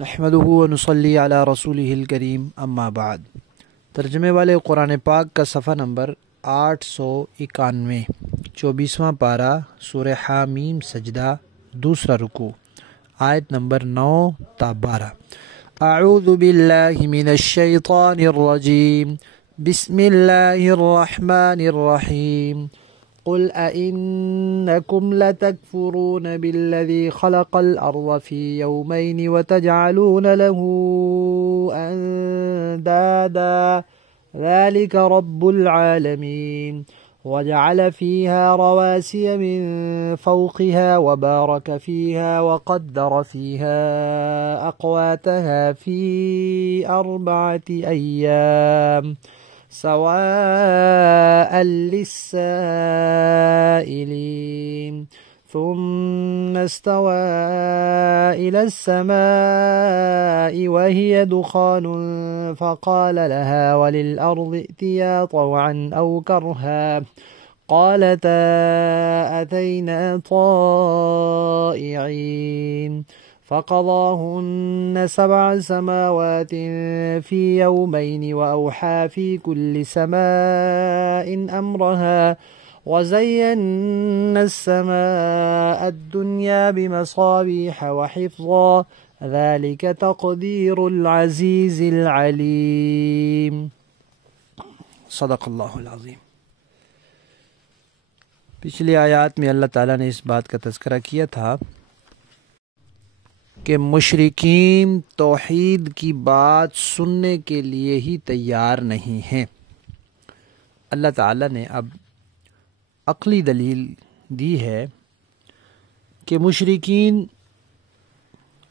نحمدہ ونصلی علی رسولہ الکریم اما بعد۔ ترجمے والے قرآن پاک کا صفحہ نمبر 891، 24واں پارہ، سورہ حامیم سجدہ، دوسرا رکوع، آیت نمبر 9 تا 12۔ اعوذ باللہ من الشیطان الرجیم، بسم اللہ الرحمن الرحیم۔ قل أئنكم لتكفرون بالذي خلق الأرض في يومين وتجعلون له أندادا ذلك رب العالمين وجعل فيها رواسي من فوقها وبارك فيها وقدر فيها أقواتها في 4 أيام سواء للسائلين ثم استوى إلى السماء وهي دخان فقال لها وللأرض ائتيا طوعا أو كرها قالتا أتينا طائعين فقضاهن 7 سماوات في يومين وأوحى في كل سماء أمرها وزينا السماء الدنيا بمصابيح وحفظا ذلك تقدير العزيز العليم۔ صدق اللہ العظیم۔ پچھلی آیات میں اللہ تعالیٰ نے اس بات کا تذکرہ کیا تھا کہ مشرکین توحید کی بات سننے کے لیے ہی تیار نہیں ہیں۔ اللہ تعالیٰ نے اب عقلی دلیل دی ہے کہ مشرکین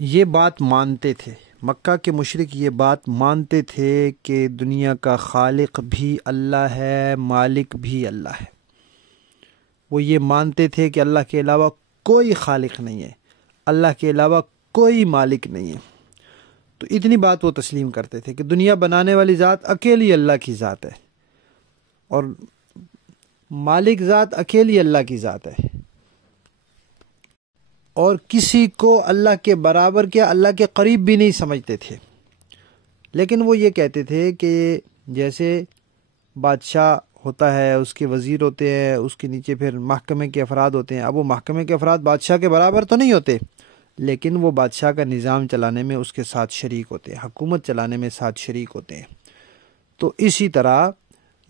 یہ بات مانتے تھے، مکہ کے مشرک یہ بات مانتے تھے کہ دنیا کا خالق بھی اللہ ہے، مالک بھی اللہ ہے۔ وہ یہ مانتے تھے کہ اللہ کے علاوہ کوئی خالق نہیں ہے، اللہ کے علاوہ کوئی مالک نہیں ہے۔ تو اتنی بات وہ تسلیم کرتے تھے کہ دنیا بنانے والی ذات اکیلی اللہ کی ذات ہے اور مالک ذات اکیلی اللہ کی ذات ہے، اور کسی کو اللہ کے برابر کیا اللہ کے قریب بھی نہیں سمجھتے تھے۔ لیکن وہ یہ کہتے تھے کہ جیسے بادشاہ ہوتا ہے، اس کے وزیر ہوتے ہیں، اس کے نیچے پھر محکمے کے افراد ہوتے ہیں۔ اب وہ محکمے کے افراد بادشاہ کے برابر تو نہیں ہوتے، لیکن وہ بادشاہ کا نظام چلانے میں اس کے ساتھ شریک ہوتے ہیں، حکومت چلانے میں ساتھ شریک ہوتے ہیں۔ تو اسی طرح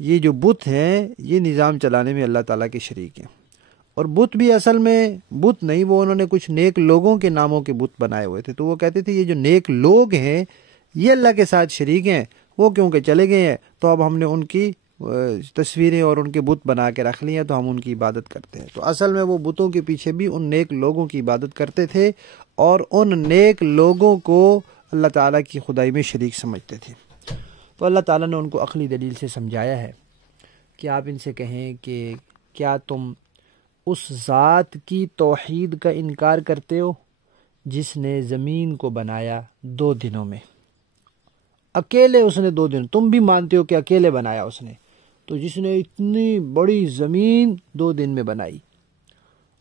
یہ جو بت ہیں یہ نظام چلانے میں اللہ تعالیٰ کے شریک ہیں، اور بت بھی اصل میں بت نہیں، وہ انہوں نے کچھ نیک لوگوں کے ناموں کے بت بنائے ہوئے تھے۔ تو وہ کہتے تھے یہ جو نیک لوگ ہیں یہ اللہ کے ساتھ شریک ہیں، وہ کیونکہ چلے گئے ہیں تو اب ہم نے ان کی تصویریں اور ان کے بت بنا کے رکھ لی ہیں تو ہم ان کی عبادت کرتے ہیں۔ تو اصل میں وہ بتوں کے پیچھے بھی ان نیک لوگوں کی عبادت کرتے تھے اور ان نیک لوگوں کو اللہ تعالیٰ کی خدائی میں شریک سمجھتے تھے۔ تو اللہ تعالیٰ نے ان کو عقلی دلیل سے سمجھایا ہے کہ آپ ان سے کہیں کہ کیا تم اس ذات کی توحید کا انکار کرتے ہو جس نے زمین کو بنایا 2 دنوں میں؟ اکیلے اس نے 2 دن، تم بھی مانتے ہو کہ اکیلے بنایا اس نے، تو جس نے اتنی بڑی زمین 2 دن میں بنائی،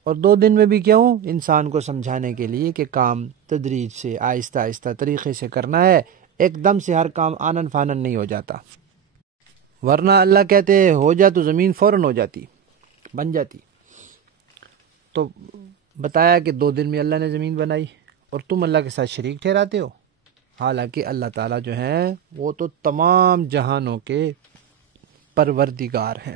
اور 2 دن میں بھی کیوں؟ انسان کو سمجھانے کے لیے کہ کام تدریج سے آہستہ آہستہ طریقے سے کرنا ہے، ایک دم سے ہر کام آنن فانن نہیں ہو جاتا، ورنہ اللہ کہتے ہو جا تو زمین فوراً ہو جاتی، بن جاتی۔ تو بتایا کہ 2 دن میں اللہ نے زمین بنائی اور تم اللہ کے ساتھ شریک ٹھہراتے ہو، حالانکہ اللہ تعالیٰ جو ہیں وہ تو تمام جہانوں کے پروردگار ہیں۔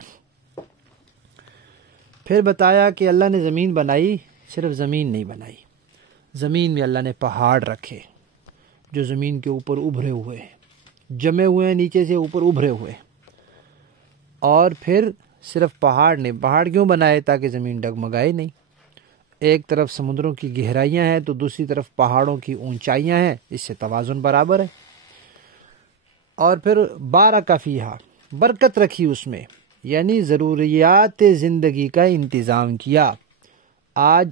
پھر بتایا کہ اللہ نے زمین بنائی، صرف زمین نہیں بنائی، زمین میں اللہ نے پہاڑ رکھے جو زمین کے اوپر ابھرے ہوئے ہیں، جمے ہوئے ہیں نیچے سے اوپر ابھرے ہوئے، اور پھر صرف پہاڑ نہیں، پہاڑ کیوں بنائے؟ تاکہ زمین ڈگمگائے نہیں۔ ایک طرف سمندروں کی گہرائیاں ہیں تو دوسری طرف پہاڑوں کی اونچائیاں ہیں، اس سے توازن برابر ہے۔ اور پھر بارک فیہا، برکت رکھی اس میں، یعنی ضروریات زندگی کا انتظام کیا۔ آج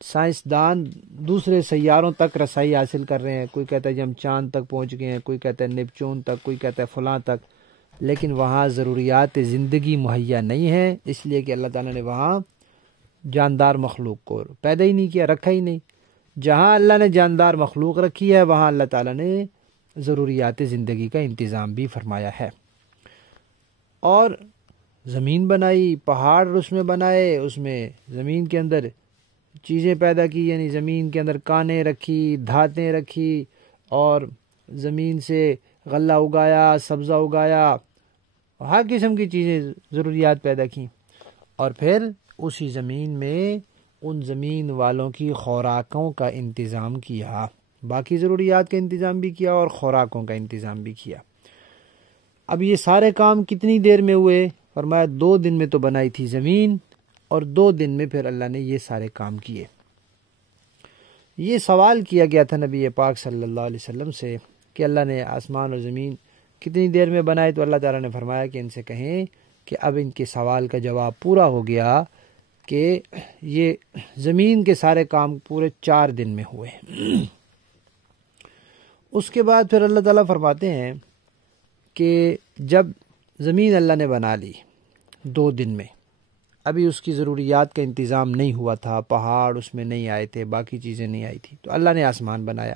سائنسدان دوسرے سیاروں تک رسائی حاصل کر رہے ہیں، کوئی کہتا ہے کہ ہم چاند تک پہنچ گئے ہیں، کوئی کہتا ہے نیپچون تک، کوئی کہتا ہے فلاں تک، لیکن وہاں ضروریات زندگی مہیا نہیں ہیں، اس لیے کہ اللہ تعالیٰ نے وہاں جاندار مخلوق کو پیدا ہی نہیں کیا، رکھا ہی نہیں۔ جہاں اللہ نے جاندار مخلوق رکھی ہے وہاں اللہ تعالیٰ نے ضروریات زندگی کا انتظام بھی فرمایا ہے۔ اور زمین بنائی، پہاڑ اس میں بنائے، اس میں زمین کے اندر چیزیں پیدا کی، یعنی زمین کے اندر کانیں رکھی، دھاتیں رکھی، اور زمین سے غلہ اگایا، سبزہ اگایا، ہر قسم کی چیزیں ضروریات پیدا کیں، اور پھر اسی زمین میں ان زمین والوں کی خوراکوں کا انتظام کیا، باقی ضروریات کا انتظام بھی کیا اور خوراکوں کا انتظام بھی کیا۔ اب یہ سارے کام کتنی دیر میں ہوئے؟ فرمایا 2 دن میں تو بنائی تھی زمین، اور 2 دن میں پھر اللہ نے یہ سارے کام کیے۔ یہ سوال کیا گیا تھا نبی پاک صلی اللہ علیہ وسلم سے کہ اللہ نے آسمان اور زمین کتنی دیر میں بنائے، تو اللہ تعالیٰ نے فرمایا کہ ان سے کہیں کہ اب ان کے سوال کا جواب پورا ہو گیا کہ یہ زمین کے سارے کام پورے 4 دن میں ہوئے۔ اس کے بعد پھر اللہ تعالیٰ فرماتے ہیں کہ جب زمین اللہ نے بنا لی 2 دن میں، ابھی اس کی ضروریات کا انتظام نہیں ہوا تھا، پہاڑ اس میں نہیں آئے تھے، باقی چیزیں نہیں آئی تھی، تو اللہ نے آسمان بنایا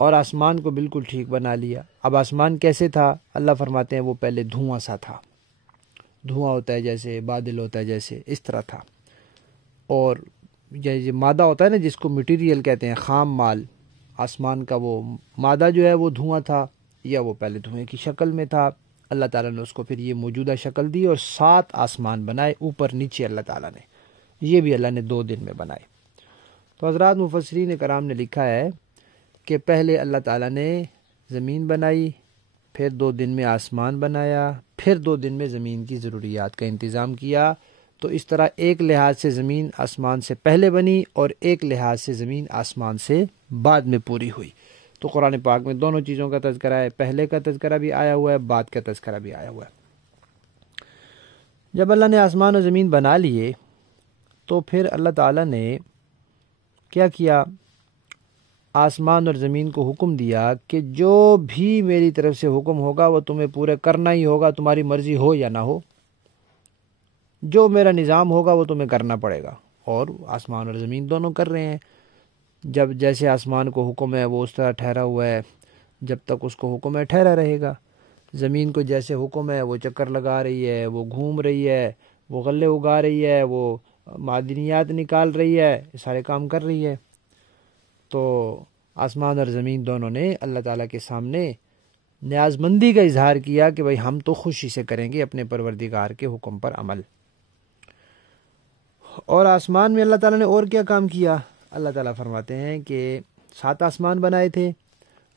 اور آسمان کو بالکل ٹھیک بنا لیا۔ اب آسمان کیسے تھا؟ اللہ فرماتے ہیں وہ پہلے دھواں سا تھا، دھواں ہوتا ہے جیسے، بادل ہوتا ہے جیسے، اس طرح تھا، اور یہ مادہ ہوتا ہے نا جس کو مٹیریل کہتے ہیں، خام مال، آسمان کا وہ مادہ جو ہے وہ دھواں تھا، یا وہ پہلے دھوئیں کی شکل میں تھا۔ اللہ تعالیٰ نے اس کو پھر یہ موجودہ شکل دی اور 7 آسمان بنائے، اوپر نیچے اللہ تعالیٰ نے، یہ بھی اللہ نے 2 دن میں بنائے۔ تو حضرات مفسرین کرام نے لکھا ہے کہ پہلے اللہ تعالیٰ نے زمین بنائی، پھر 2 دن میں آسمان بنایا، پھر 2 دن میں زمین کی ضروریات کا انتظام کیا۔ تو اس طرح ایک لحاظ سے زمین آسمان سے پہلے بنی اور ایک لحاظ سے زمین آسمان سے بعد میں پوری ہوئی۔ تو قرآن پاک میں دونوں چیزوں کا تذکرہ ہے، پہلے کا تذکرہ بھی آیا ہوا ہے، بعد کا تذکرہ بھی آیا ہوا ہے۔ جب اللہ نے آسمان اور زمین بنا لیے تو پھر اللہ تعالیٰ نے کیا کیا؟ آسمان اور زمین کو حکم دیا کہ جو بھی میری طرف سے حکم ہوگا وہ تمہیں پورے کرنا ہی ہوگا، تمہاری مرضی ہو یا نہ ہو، جو میرا نظام ہوگا وہ تمہیں کرنا پڑے گا۔ اور آسمان اور زمین دونوں کر رہے ہیں، جب جیسے آسمان کو حکم ہے وہ اس طرح ٹھہرا ہوا ہے، جب تک اس کو حکم ہے ٹھہرا رہے گا۔ زمین کو جیسے حکم ہے وہ چکر لگا رہی ہے، وہ گھوم رہی ہے، وہ غلے اگا رہی ہے، وہ معدنیات نکال رہی ہے، یہ سارے کام کر رہی ہے۔ تو آسمان اور زمین دونوں نے اللہ تعالیٰ کے سامنے نیاز مندی کا اظہار کیا کہ بھئی ہم تو خوشی سے کریں گے اپنے پروردگار کے حکم پر عمل۔ اور آسمان میں اللہ تعالیٰ نے اور کیا کام کیا؟ اللہ تعالیٰ فرماتے ہیں کہ 7 آسمان بنائے تھے،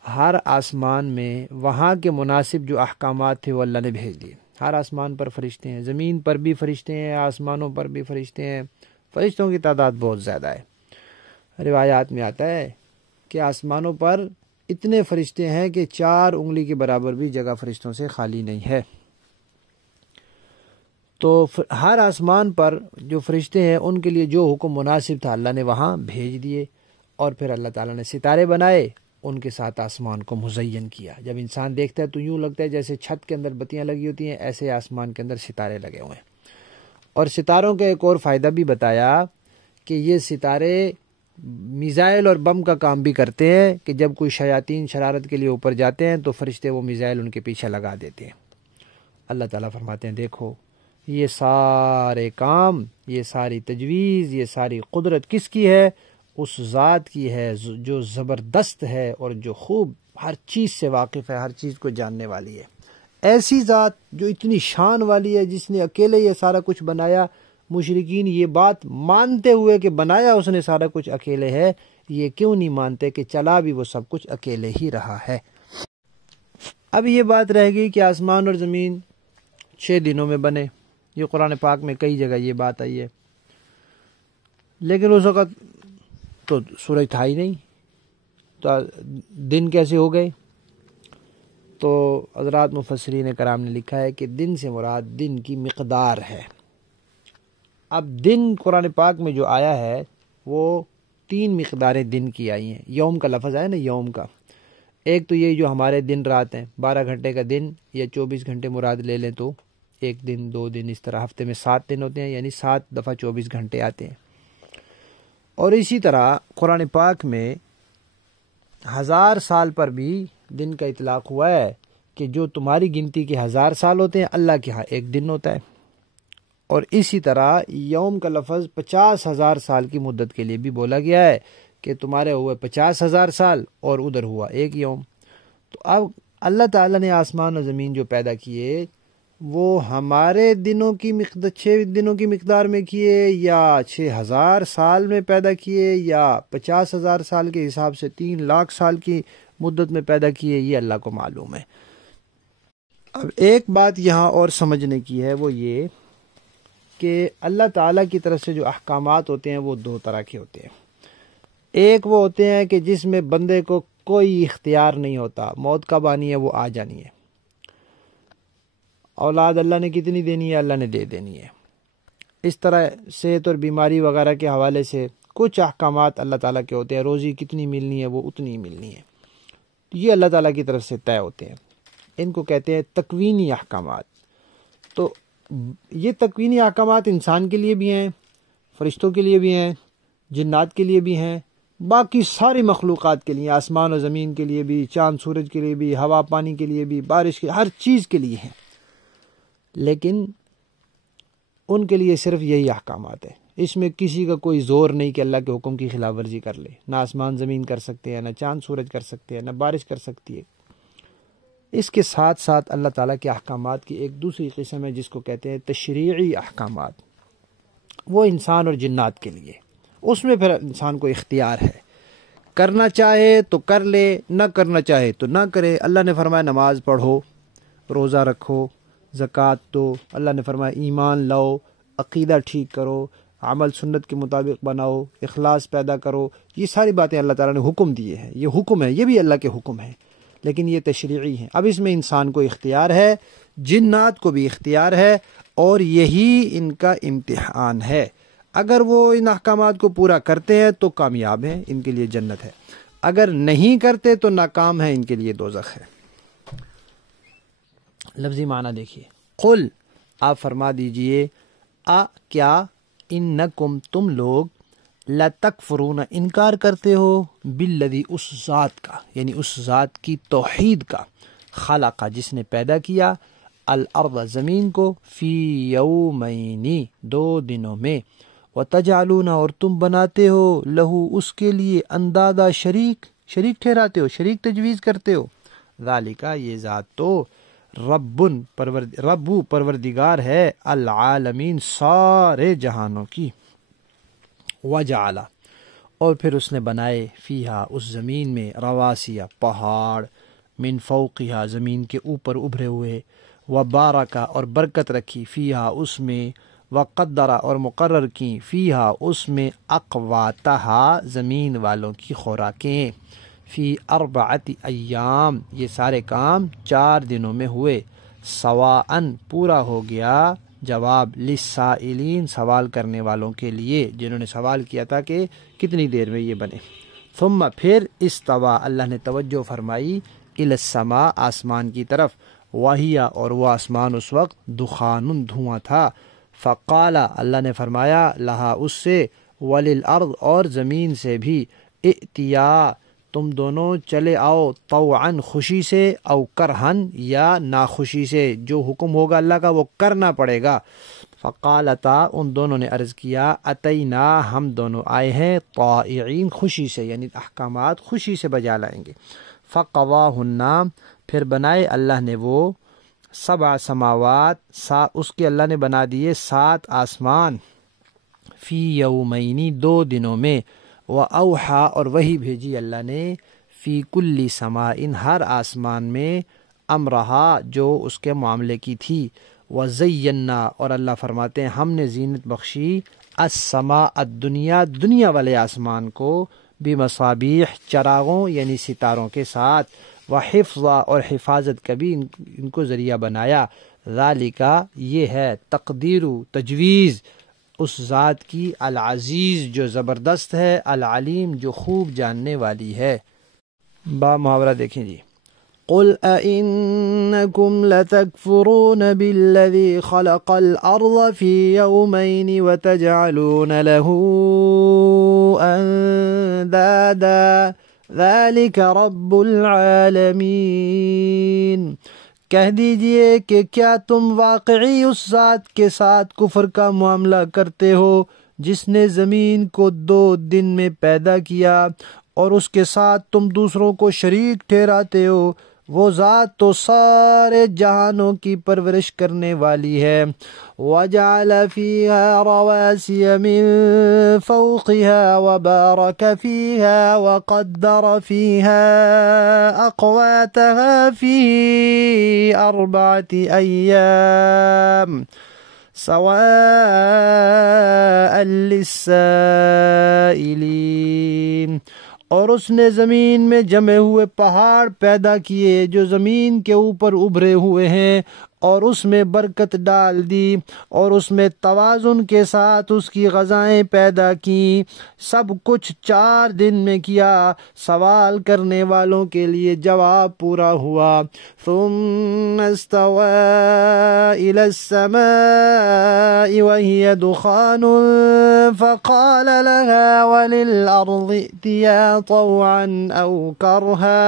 ہر آسمان میں وہاں کے مناسب جو احکامات تھے وہ اللہ نے بھیج دیے۔ ہر آسمان پر فرشتے ہیں، زمین پر بھی فرشتے ہیں، آسمانوں پر بھی فرشتے ہیں، فرشتوں کی تعداد بہت زیادہ ہے۔ روایات میں آتا ہے کہ آسمانوں پر اتنے فرشتے ہیں کہ 4 انگلی کے برابر بھی جگہ فرشتوں سے خالی نہیں ہے۔ تو ہر آسمان پر جو فرشتے ہیں ان کے لیے جو حکم مناسب تھا اللہ نے وہاں بھیج دیے، اور پھر اللہ تعالیٰ نے ستارے بنائے، ان کے ساتھ آسمان کو مزین کیا۔ جب انسان دیکھتا ہے تو یوں لگتا ہے جیسے چھت کے اندر بتیاں لگی ہوتی ہیں، ایسے آسمان کے اندر ستارے لگے ہوئے ہیں۔ اور ستاروں کا ایک اور فائدہ بھی بتایا کہ یہ ستارے میزائل اور بم کا کام بھی کرتے ہیں، کہ جب کوئی شیاطین شرارت کے لیے اوپر جاتے ہیں تو فرشتے وہ میزائل ان کے پیچھے لگا دیتے ہیں۔ اللہ تعالیٰ فرماتے ہیں دیکھو یہ سارے کام، یہ ساری تجویز، یہ ساری قدرت کس کی ہے؟ اس ذات کی ہے جو زبردست ہے اور جو خوب ہر چیز سے واقف ہے، ہر چیز کو جاننے والی ہے۔ ایسی ذات جو اتنی شان والی ہے، جس نے اکیلے یہ سارا کچھ بنایا۔ مشرکین یہ بات مانتے ہوئے کہ بنایا اس نے سارا کچھ اکیلے ہے، یہ کیوں نہیں مانتے کہ چلا بھی وہ سب کچھ اکیلے ہی رہا ہے؟ اب یہ بات رہ گئی کہ آسمان اور زمین 6 دنوں میں بنے، یہ قرآن پاک میں کئی جگہ یہ بات آئی ہے، لیکن اس وقت تو سورج تھا ہی نہیں، تو دن کیسے ہو گئے؟ تو حضرات مفسرین کرام نے لکھا ہے کہ دن سے مراد دن کی مقدار ہے۔ اب دن قرآن پاک میں جو آیا ہے وہ 3 مقداریں دن کی آئی ہیں۔ یوم کا لفظ آیا نا، یوم کا، ایک تو یہ جو ہمارے دن رات ہیں، 12 گھنٹے کا دن یا 24 گھنٹے مراد لے لیں تو 1 دن 2 دن، اس طرح ہفتے میں 7 دن ہوتے ہیں، یعنی 7 دفعہ 24 گھنٹے آتے ہیں۔ اور اسی طرح قرآن پاک میں 1000 سال پر بھی دن کا اطلاق ہوا ہے کہ جو تمہاری گنتی کے 1000 سال ہوتے ہیں اللہ کے ہاں ایک دن ہوتا ہے. اور اسی طرح یوم کا لفظ 50,000 سال کی مدت کے لیے بھی بولا گیا ہے کہ تمہارے ہوئے 50,000 سال اور ادھر ہوا ایک یوم. تو اب اللہ تعالیٰ نے آسمان و زمین جو پیدا کیے وہ ہمارے دنوں کی 6 دنوں کی مقدار میں کیے یا 6,000 سال میں پیدا کیے یا 50,000 سال کے حساب سے 3 لاکھ سال کی مدت میں پیدا کیے، یہ اللہ کو معلوم ہے. اب ایک بات یہاں اور سمجھنے کی ہے، وہ یہ کہ اللہ تعالیٰ کی طرف سے جو احکامات ہوتے ہیں وہ 2 طرح کے ہوتے ہیں. ایک وہ ہوتے ہیں کہ جس میں بندے کو کوئی اختیار نہیں ہوتا، موت کب آنی ہے وہ آ جانی ہے. اولاد اللہ نے کتنی دینی ہے، اللہ نے دے دینی ہے. اس طرح صحت اور بیماری وغیرہ کے حوالے سے کچھ احکامات اللہ تعالیٰ کے ہوتے ہیں، روزی کتنی ملنی ہے وہ اتنی ہی ملنی ہے. یہ اللہ تعالیٰ کی طرف سے طے ہوتے ہیں، ان کو کہتے ہیں تکوینی احکامات. تو یہ تکوینی احکامات انسان کے لیے بھی ہیں، فرشتوں کے لیے بھی ہیں، جنات کے لیے بھی ہیں، باقی ساری مخلوقات کے لیے، آسمان و زمین کے لیے بھی، چاند سورج کے لیے بھی، ہوا پانی کے لیے بھی، بارش کے، ہر چیز کے لیے ہیں. لیکن ان کے لیے صرف یہی احکامات ہیں. اس میں کسی کا کوئی زور نہیں کہ اللہ کے حکم کی خلاف ورزی کر لے. نہ آسمان زمین کر سکتے ہیں، نہ چاند سورج کر سکتے ہیں، نہ بارش کر سکتی ہے. اس کے ساتھ ساتھ اللہ تعالیٰ کے احکامات کی ایک دوسری قسم ہے جس کو کہتے ہیں تشریعی احکامات. وہ انسان اور جنات کے لیے، اس میں پھر انسان کو اختیار ہے، کرنا چاہے تو کر لے، نہ کرنا چاہے تو نہ کرے. اللہ نے فرمایا نماز پڑھو، روزہ رکھو، زکوٰۃ دو. اللہ نے فرمایا ایمان لاؤ، عقیدہ ٹھیک کرو، عمل سنت کے مطابق بناؤ، اخلاص پیدا کرو. یہ ساری باتیں اللہ تعالیٰ نے حکم دیے ہیں، یہ حکم ہے، یہ بھی اللہ کے حکم ہیں، لیکن یہ تشریعی ہیں. اب اس میں انسان کو اختیار ہے، جنات کو بھی اختیار ہے، اور یہی ان کا امتحان ہے. اگر وہ ان احکامات کو پورا کرتے ہیں تو کامیاب ہیں، ان کے لیے جنت ہے. اگر نہیں کرتے تو ناکام ہیں، ان کے لیے دوزخ ہے. لفظی معنی دیکھیے، قل آپ فرما دیجئے، کیا انکم تم لوگ لتکفرون انکار کرتے ہو بالذی اس ذات کا، یعنی اس ذات کی توحید کا، خلق جس نے پیدا کیا، الارض زمین کو، فی یومین 2 دنوں میں، وتجعلون اور تم بناتے ہو لہو اس کے لیے اندادا شریک ٹھہراتے ہو، شریک تجویز کرتے ہو. ذالک یہ ذات تو رب پروردگار ہے، العالمین سارے جہانوں کی. وجعل اور پھر اس نے بنائے، فیہا اس زمین میں، رواسیا پہاڑ، من فوقہا زمین کے اوپر ابھرے ہوئے، وبارکا اور برکت رکھی، فیہا اس میں، وقدرا اور مقرر کی، فیہا اس میں، اقواتہا زمین والوں کی خوراکیں، فی 4 ایام یہ سارے کام 4 دنوں میں ہوئے، سواءً پورا ہو گیا جواب، للسائلین سوال کرنے والوں کے لیے جنہوں نے سوال کیا تھا کہ کتنی دیر میں یہ بنے. ثم پھر استوا اللہ نے توجہ فرمائی، الی السماء آسمان کی طرف، وہیا اور وہ آسمان اس وقت، دخان دھواں تھا، فقال اللہ نے فرمایا، لہا اس سے، وللارض اور زمین سے بھی، ائتیا تم دونوں چلے آؤ، طوعاً خوشی سے، او کرہن یا ناخوشی سے، جو حکم ہوگا اللہ کا وہ کرنا پڑے گا. فقالتا ان دونوں نے عرض کیا، اتینا ہم دونوں آئے ہیں، طائعین خوشی سے، یعنی احکامات خوشی سے بجا لائیں گے. فقواہن پھر بنائے اللہ نے وہ 7 سماوات، اس کے اللہ نے بنا دیے 7 آسمان، فی یومین 2 دنوں میں، وَأَوْحَا اور وہی بھیجی اللہ نے، فی کل سماء ہر آسمان میں، امرہا جو اس کے معاملے کی تھی، وَزَيَّنَّا اور اللہ فرماتے ہیں ہم نے زینت بخشی، السماء الدنیا دنیا والے آسمان کو، بمصابیح چراغوں یعنی ستاروں کے ساتھ، وحفظا اور حفاظت کا بھی ان کو ذریعہ بنایا. ذالک یہ ہے، تقدیر تجویز اس ذات کی، العزیز جو زبردست ہے، العلیم جو خوب جاننے والی ہے. با محاورہ دیکھیں جی، قل أئنكم لتكفرون بالذي خلق الأرض في يومين وتجعلون له أندادا ذلك رب العالمین۔ کہہ دیجئے کہ کیا تم واقعی اس ذات کے ساتھ کفر کا معاملہ کرتے ہو جس نے زمین کو 2 دن میں پیدا کیا اور اس کے ساتھ تم دوسروں کو شریک ٹھہراتے ہو؟ وہ ذات تو سارے جہانوں کی پرورش کرنے والی ہے۔ وَجَعَلَ فِيهَا رَوَاسِيَ مِن فَوْقِهَا وَبَارَكَ فِيهَا وَقَدَّرَ فِيهَا أَقْوَاتَهَا فِي 4 أَيَّامٍ سَوَاءً لِلسَّائِلِينَ۔ اور اس نے زمین میں جمے ہوئے پہاڑ پیدا کیے جو زمین کے اوپر ابھرے ہوئے ہیں، اور اس میں برکت ڈال دی، اور اس میں توازن کے ساتھ اس کی غذائیں پیدا کیں۔ سب کچھ 4 دن میں کیا، سوال کرنے والوں کے لیے جواب پورا ہوا۔ ثم استوى إلى السماء وهي دخان فقال لها وللأرض ائتيا طوعا أو كرها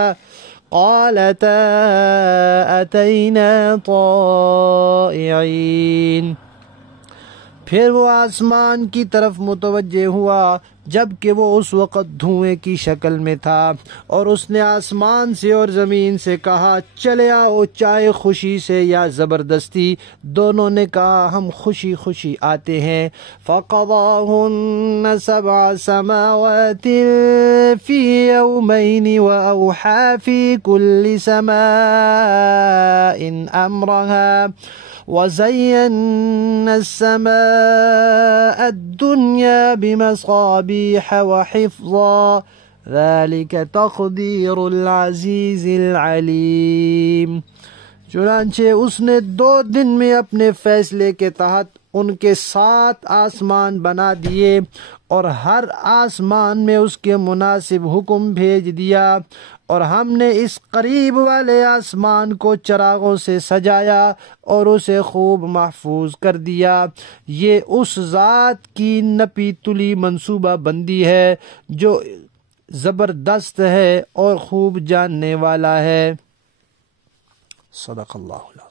قالتا أتينا طائعين۔ پھر وہ آسمان کی طرف متوجہ ہوا جبکہ وہ اس وقت دھوئیں کی شکل میں تھا، اور اس نے آسمان سے اور زمین سے کہا چلے آؤ، چاہے خوشی سے یا زبردستی۔ دونوں نے کہا ہم خوشی خوشی آتے ہیں۔ فَقَضَاهُنَّ 7 سَمَاوَاتٍ فِي يَوْمَيْنِ وَأَوْحَى فِي كُلِّ سَمَاءٍ أَمْرَهَا وَزَيَّنَّا السَّمَاءَ الدُّنْيَا بِمَصَابِيحَ وَحِفْظًا ذَلِكَ تَقْدِيرُ الْعَزِيزِ الْعَلِيمِ۔ چنانچہ اس نے 2 دن میں اپنے فیصلے کے تحت ان کے 7 آسمان بنا دیے، اور ہر آسمان میں اس کے مناسب حکم بھیج دیا، اور ہم نے اس قریب والے آسمان کو چراغوں سے سجایا اور اسے خوب محفوظ کر دیا۔ یہ اس ذات کی نپی تلی منصوبہ بندی ہے جو زبردست ہے اور خوب جاننے والا ہے۔ صدق اللہ۔